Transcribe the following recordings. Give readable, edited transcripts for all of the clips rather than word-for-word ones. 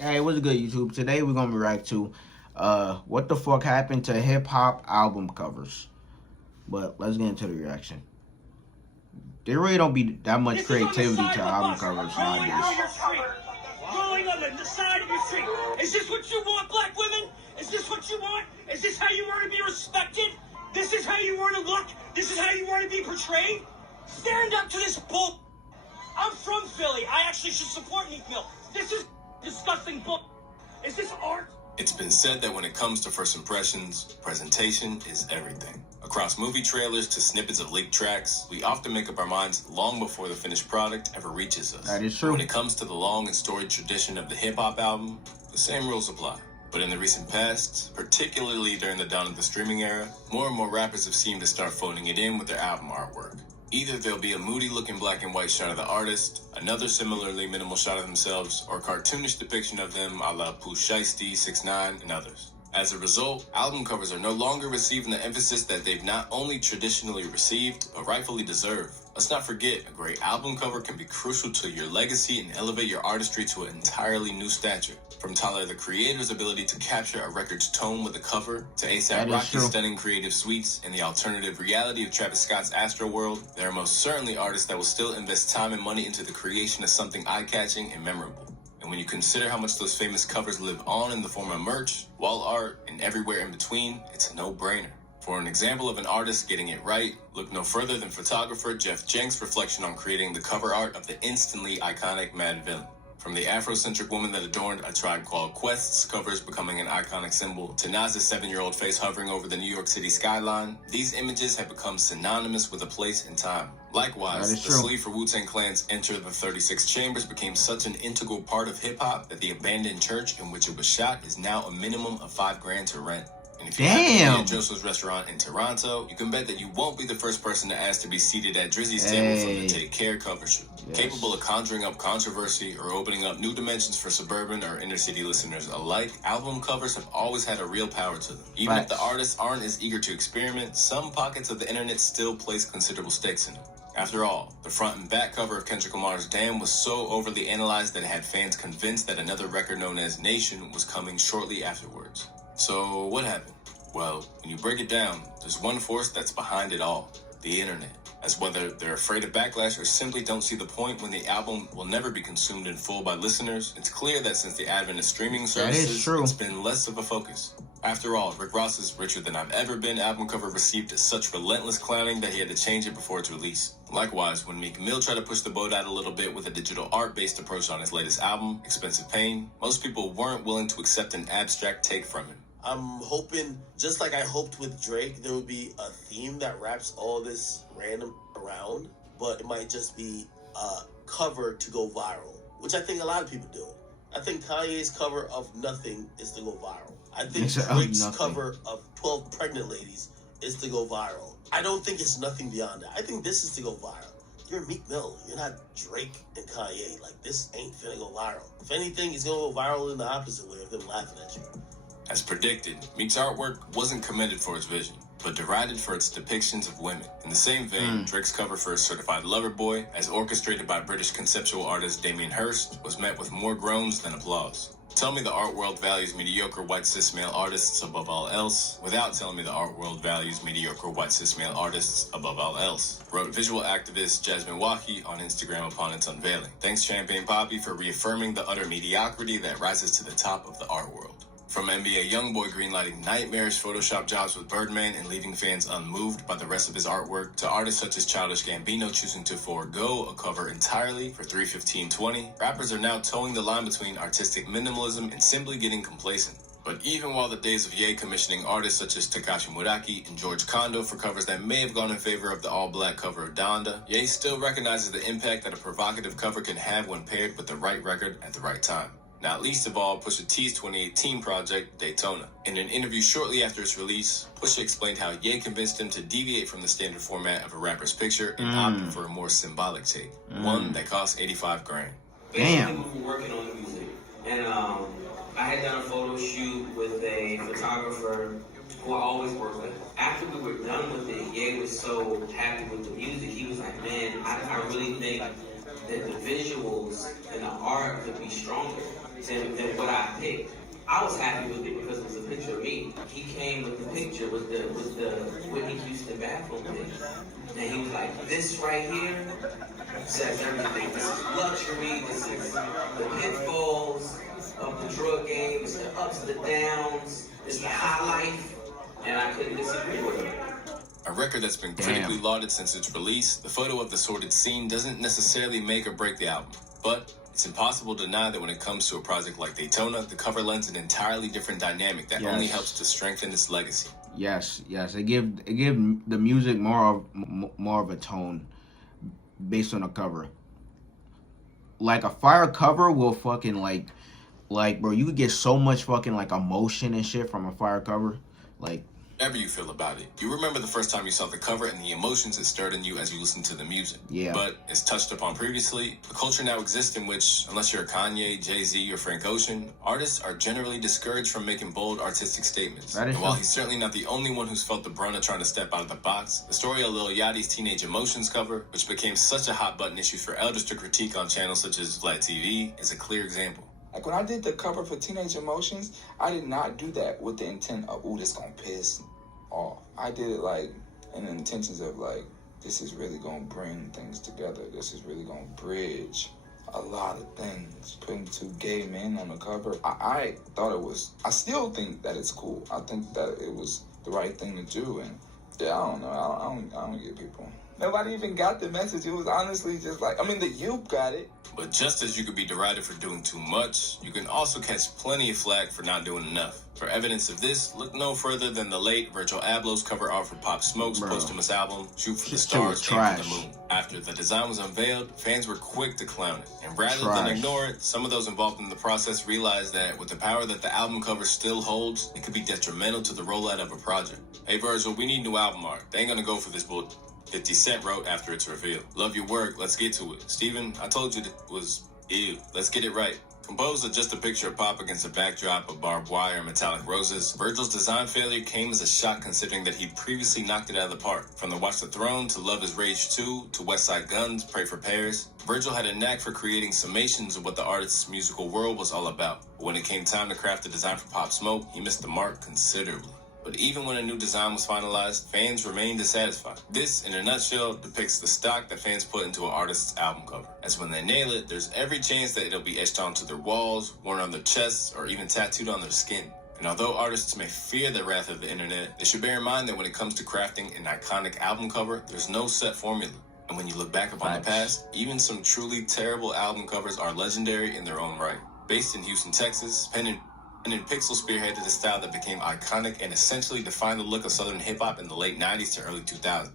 Hey, what's good, YouTube? Today we're gonna be react to what the fuck happened to hip hop album covers. But let's get into the reaction. There really don't be that much creativity to album covers nowadays. Rolling on the side of your street. Is this what you want, black women? Is this what you want? Is this how you want to be respected? This is how you want to look? This is how you want to be portrayed? Stand up to this bull. I'm from Philly. I actually should support Meek Mill. This is disgusting bull. Is this art? It's been said that when it comes to first impressions, presentation is everything. Across movie trailers to snippets of leaked tracks, we often make up our minds long before the finished product ever reaches us. That is true. When it comes to the long and storied tradition of the hip-hop album, the same rules apply. But in the recent past, particularly during the dawn of the streaming era, more and more rappers have seemed to start phoning it in with their album artwork. Either there'll be a moody-looking black and white shot of the artist, another similarly minimal shot of themselves, or a cartoonish depiction of them a la Pooh Shiesty, 6ix9ine, and others. As a result, album covers are no longer receiving the emphasis that they've not only traditionally received, but rightfully deserve. Let's not forget, a great album cover can be crucial to your legacy and elevate your artistry to an entirely new stature. From Tyler, the Creator's ability to capture a record's tone with a cover, to A$AP Rocky's stunning creative suites, and the alternative reality of Travis Scott's Astroworld, there are most certainly artists that will still invest time and money into the creation of something eye-catching and memorable. And when you consider how much those famous covers live on in the form of merch, wall art, and everywhere in between, it's a no-brainer. For an example of an artist getting it right, look no further than photographer Jeff Jenks' reflection on creating the cover art of the instantly iconic Mad Villain. From the Afrocentric woman that adorned A Tribe Called Quest's covers becoming an iconic symbol, to Nas's 7-year-old face hovering over the New York City skyline, these images have become synonymous with a place and time. Likewise, the sleeve for Wu-Tang Clan's Enter the 36 Chambers became such an integral part of hip-hop that the abandoned church in which it was shot is now a minimum of $5,000 to rent. And if you happen to be at Joseph's restaurant in Toronto, you can bet that you won't be the first person to ask to be seated at Drizzy's table from the Take Care cover shoot. Capable of conjuring up controversy or opening up new dimensions for suburban or inner city listeners alike, album covers have always had a real power to them. Even if the artists aren't as eager to experiment, some pockets of the internet still place considerable stakes in them. After all, the front and back cover of Kendrick Lamar's Damn was so overly analyzed that it had fans convinced that another record known as Nation was coming shortly afterwards. So what happened? Well, when you break it down, there's one force that's behind it all: the internet. As whether they're afraid of backlash or simply don't see the point when the album will never be consumed in full by listeners, it's clear that since the advent of streaming services, it's been less of a focus. After all, Rick Ross's Richer Than I've Ever Been album cover received such relentless clowning that he had to change it before its release. Likewise, when Meek Mill tried to push the boat out a little bit with a digital art-based approach on his latest album, Expensive Pain, most people weren't willing to accept an abstract take from him. I'm hoping, just like I hoped with Drake, there would be a theme that wraps all this random around, but it might just be a cover to go viral, which I think a lot of people do. I think Kanye's cover of Nothing is to go viral. I think Drake's cover of 12 Pregnant Ladies is to go viral. I don't think it's nothing beyond that. I think this is to go viral. You're Meek Mill. You're not Drake and Kanye. Like, this ain't finna go viral. If anything, it's gonna go viral in the opposite way of them laughing at you. As predicted, Meek's artwork wasn't commended for its vision, but derided for its depictions of women. In the same vein, Drake's cover for Certified Lover Boy, as orchestrated by British conceptual artist Damien Hirst, was met with more groans than applause. Tell me the art world values mediocre white cis male artists above all else, without telling me the art world values mediocre white cis male artists above all else, wrote visual activist Jasmine Wahi on Instagram upon its unveiling. Thanks Champagne Poppy for reaffirming the utter mediocrity that rises to the top of the art world. From NBA YoungBoy greenlighting nightmarish Photoshop jobs with Birdman and leaving fans unmoved by the rest of his artwork, to artists such as Childish Gambino choosing to forego a cover entirely for $315.20, rappers are now towing the line between artistic minimalism and simply getting complacent. But even while the days of Ye commissioning artists such as Takashi Muraki and George Kondo for covers that may have gone in favor of the all-black cover of Donda, Ye still recognizes the impact that a provocative cover can have when paired with the right record at the right time. Not least of all, Pusha T's 2018 project, Daytona. In an interview shortly after its release, Pusha explained how Ye convinced him to deviate from the standard format of a rapper's picture and opted for a more symbolic take, one that cost $85,000. Basically, we were working on the music, and I had done a photo shoot with a photographer who I always work with. After we were done with it, Ye was so happy with the music. He was like, man, I really think that the visuals and the art could be stronger. than what I picked. I was happy with it because it was a picture of me. He came with the picture with the Whitney Houston bathroom picture. And he was like, this right here says everything. This is luxury, this is the pitfalls of the drug game, it's the ups, the downs, it's the high life, and I couldn't disagree with him. A record that's been critically lauded since its release, the photo of the sordid scene doesn't necessarily make or break the album. But it's impossible to deny that when it comes to a project like Daytona, the cover lends an entirely different dynamic that only helps to strengthen its legacy. Yes. It give the music more of a tone based on the cover. Like a fire cover will fucking like bro, you could get so much fucking like emotion and shit from a fire cover. Like, However you feel about it, you remember the first time you saw the cover and the emotions it stirred in you as you listened to the music. Yeah. But as touched upon previously, a culture now exists in which, unless you're a Kanye, Jay-Z, or Frank Ocean, artists are generally discouraged from making bold artistic statements. That is And while true. he's certainly not the only one who's felt the brunt of trying to step out of the box, the story of Lil Yachty's Teenage Emotions cover, which became such a hot button issue for elders to critique on channels such as Vlad TV, is a clear example. Like when I did the cover for Teenage Emotions, I did not do that with the intent of, ooh, this gonna piss off. I did it like in the intentions of like, this is really gonna bring things together. This is really gonna bridge a lot of things. Putting two gay men on the cover, I thought it was, I still think that it's cool. I think that it was the right thing to do. And yeah, I don't know. I don't get people. Nobody even got the message. It was honestly just like, I mean, the youth got it. But just as you could be derided for doing too much, you can also catch plenty of flack for not doing enough. For evidence of this, look no further than the late Virgil Abloh's cover art for Pop Smoke's posthumous album, Shoot for the Stars, Aim for the Moon. After the design was unveiled, fans were quick to clown it. And rather than ignore it, some of those involved in the process realized that with the power that the album cover still holds, it could be detrimental to the rollout of a project. Hey Virgil, we need new album art. They ain't gonna go for this bull. 50 Cent wrote after its reveal. Love your work, let's get to it. Steven, I told you it was ew. Let's get it right. Composed of just a picture of Pop against a backdrop of barbed wire and metallic roses, Virgil's design failure came as a shock considering that he'd previously knocked it out of the park. From the Watch the Throne to Love is Rage 2 to West Side Guns, Pray for Paris, Virgil had a knack for creating summations of what the artist's musical world was all about. But when it came time to craft the design for Pop Smoke, he missed the mark considerably. But even when a new design was finalized, fans remained dissatisfied. This, in a nutshell, depicts the stock that fans put into an artist's album cover. As when they nail it, there's every chance that it'll be etched onto their walls, worn on their chests, or even tattooed on their skin. And although artists may fear the wrath of the internet, they should bear in mind that when it comes to crafting an iconic album cover, there's no set formula. And when you look back upon the past, even some truly terrible album covers are legendary in their own right. Based in Houston, Texas, Pen and Pixel spearheaded a style that became iconic and essentially defined the look of Southern hip-hop in the late 90s to early 2000s.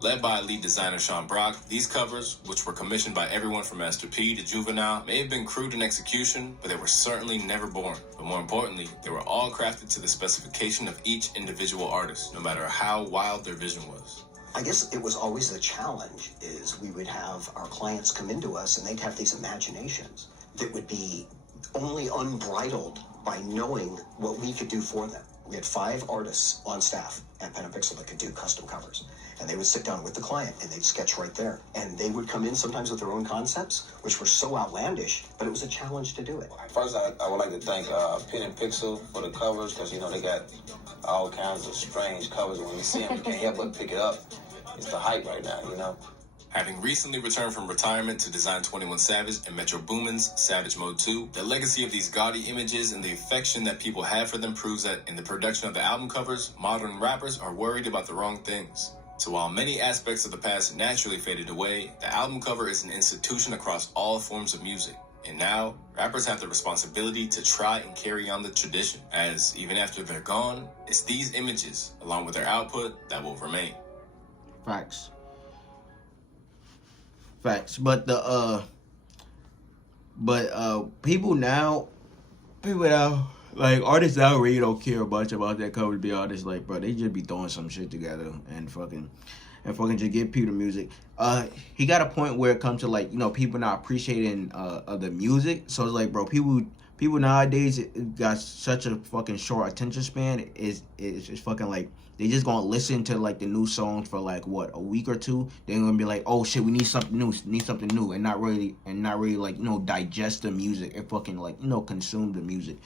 Led by lead designer Sean Brock, these covers, which were commissioned by everyone from Master P to Juvenile, may have been crude in execution, but they were certainly never boring. But more importantly, they were all crafted to the specification of each individual artist, no matter how wild their vision was. I guess it was always the challenge is we would have our clients come into us and they'd have these imaginations that would be only unbridled by knowing what we could do for them. We had 5 artists on staff at Pen and Pixel that could do custom covers. And they would sit down with the client and they'd sketch right there. And they would come in sometimes with their own concepts, which were so outlandish, but it was a challenge to do it. First, I would like to thank Pen and Pixel for the covers, because, you know, they got all kinds of strange covers. When you see them, you can't help but pick it up. It's the hype right now, you know? Having recently returned from retirement to design 21 Savage and Metro Boomin's Savage Mode 2, the legacy of these gaudy images and the affection that people have for them proves that in the production of the album covers, modern rappers are worried about the wrong things. So while many aspects of the past naturally faded away, the album cover is an institution across all forms of music. And now, rappers have the responsibility to try and carry on the tradition, as even after they're gone, it's these images, along with their output, that will remain. Facts. But people now, like artists now really don't care much about that cover, to be honest. Like, bro, they just be throwing some shit together and fucking just give people the music. He got a point where it comes to, like, you know, people not appreciating the music. So it's like, bro, people people nowadays got such a fucking short attention span. Is fucking like they just gonna listen to like the new songs for like what, a week or two. They're gonna be like, oh shit, we need something new, and not really like, you know, digest the music and fucking like, you know, consume the music.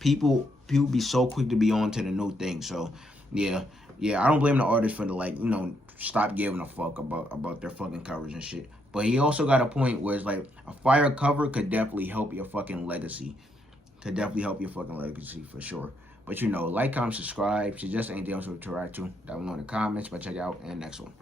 People be so quick to be on to the new thing. So yeah, I don't blame the artist for the, like, you know, stop giving a fuck about their fucking covers and shit. But he also got a point where it's like a fire cover could definitely help your fucking legacy. Could definitely help your fucking legacy for sure. But you know, like, comment, subscribe, suggest anything else to react to. Down below in the comments. But check it out in the next one.